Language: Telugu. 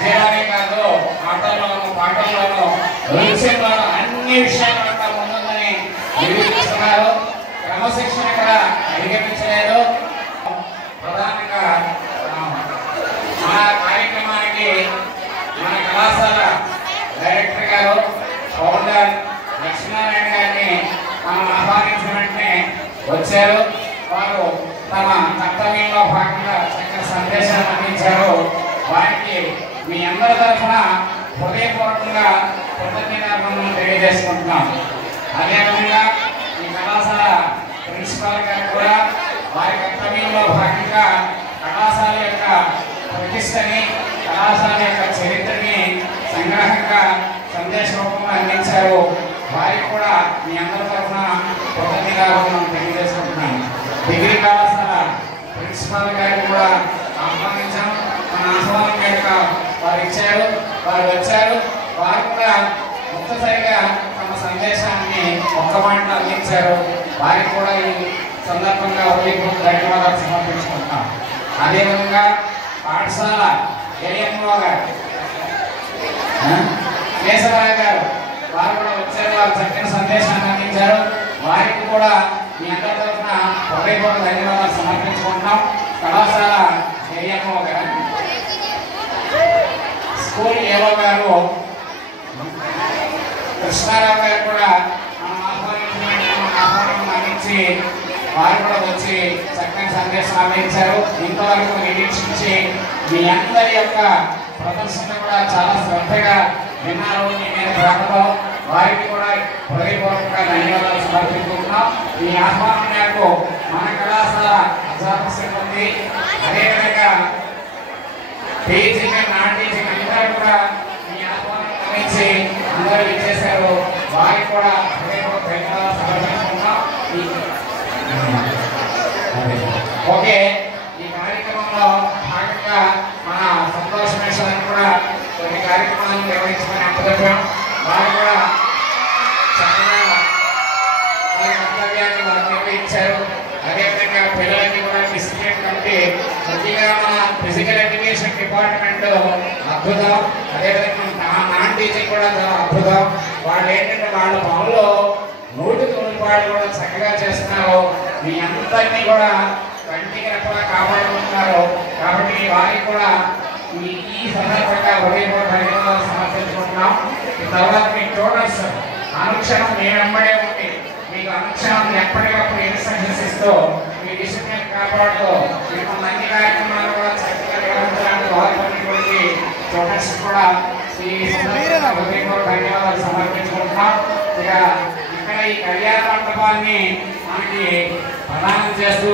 విజయవాడే కాదు ఆటల్లోనూ పాటల్లోనూ నృత్యంలోనూ అన్ని విషయాల్లో ముందుందని నిరూపిస్తున్నారు. క్రమశిక్షణ కూడా అధిగమించలేదు. ప్రధానంగా మన కార్యక్రమానికి మన కళాశాల డైరెక్టర్ గారు ఫౌండర్ లక్ష్మీనారాయణ గారిని మనం ఆహ్వానించిన వెంటనే వచ్చారు. వారు తమ కర్తవ్యంలో భాగంగా చక్కని సందేశాన్ని అందించారు. వారికి మీ అందరి తరఫున హృదయపూర్వకంగా కృతజ్ఞతలు తెలియజేసుకుంటున్నాం. అదేవిధంగా ఈ కళాశాల ప్రిన్సిపాల్ గారు కూడా వారి కర్తవ్యంలో భాగంగా కళాశాల యొక్క ప్రతిష్టని కళాశాల యొక్క చరిత్రని సంగ్రహంగా సందేశ రూపంగా అందించారు. వారికి కూడా మీ అందరి తరఫున కృతజ్ఞతలు తెలియజేసుకుంటున్నాను. డిగ్రీ కళాశాల ప్రిన్సిపాల్ గారిని కూడా ఆహ్వానించాం. మన ఆహ్వానం మేరకు వారు ఇచ్చారు, వారు వచ్చారు. వారు కూడా ముక్తసరిగా తమ సందేశాన్ని ఒక్క మాటలో అందించారు. వారికి కూడా ఈ సందర్భంగా హృదయపూర్వక ధన్యవాదాలు సమర్పించుకుంటాం. అదేవిధంగా పాఠశాల ఏఎంఓ గారు కేశవరావు గారు వారు కూడా వచ్చారు. వారు చక్కని సందేశాన్ని అందించారు. వారికి కూడా మీ అందరి తరఫున హృదయపూర్వక ధన్యవాదాలు సమర్పించుకుంటున్నాం. కళాశాల ఏఎంఓ గారు, స్కూల్ ఏఓ గారు కృష్ణారావు గారు కూడా ఆహ్వానం అందించి వారు కూడా వచ్చి చక్కని సందేశం అందించారు. ఇంతవరకు నిరీక్షించి మీ అందరి యొక్క ప్రదర్శన కూడా చాలా శ్రద్ధగా విన్నారు. నేను ప్రాంతంలో వారికి కూడా హృదయపూర్వకంగా ధన్యవాదాలు సమర్పించుకుంటున్నాం. ఈ ఆహ్వానం మేరకు మన కళాశాల అధ్యాపక సిబ్బంది అదేవిధంగా టీచింగ్ నాన్ టీచింగ్ అందరూ కూడా ఈ ఆహ్వానం అందించి అందరూ ఇచ్చేశారు. వారికి కూడా హృదయపూర్వక ధన్యవాదాలు సమర్పించుకుంటున్నాం. ఓకే, ఈ కార్యక్రమంలో భాగంగా మన సంతోషమేశ్వరాన్ని కూడా కొన్ని కార్యక్రమాలను నిర్వహించమని అప్పచెప్పాం. వారు కూడా చక్కగా వారి కర్తవ్యాన్ని వారు నిర్వహించారు. అదేవిధంగా పిల్లలకి కూడా డిసిప్లిన్ కమిటీ కొద్దిగా మన ఫిజికల్ ఎడ్యుకేషన్ డిపార్ట్మెంట్ అద్భుతం. అదేవిధంగా నాన్ టీచింగ్ కూడా చాలా అద్భుతం. వాళ్ళు ఏంటంటే వాళ్ళ పనులు 100% కూడా చక్కగా చేస్తున్నారు. మీ అందరినీ కూడా కంటికి రెప్పలా కాపాడుకుంటున్నారు. కాబట్టి వారికి కూడా ఈ సందర్భంగా హృదయపూర్వక ధన్యవాదాలు సమర్పించుకుంటున్నాం. ఈ తర్వాత మీ ట్యూటర్స్ అనుక్షణం మీ వెంబడే ఉండి మీకు అనుక్షణం ఎప్పటికప్పుడు ఇన్స్ట్రక్షన్స్ ఇస్తూ మీ డిసిప్లిన్ కాపాడుతూ మీకు అన్ని కార్యక్రమాలు కూడా చక్కగా నిర్వహించడానికి దోహదపడినటువంటి ట్యూటర్స్ కూడా ఈ సందర్భంగా హృదయపూర్వక ధన్యవాదాలు సమర్పించుకుంటున్నాం. ఇక ఇక్కడ ఈ కళ్యాణ మండపాన్ని మనకి ప్రదానం చేస్తూ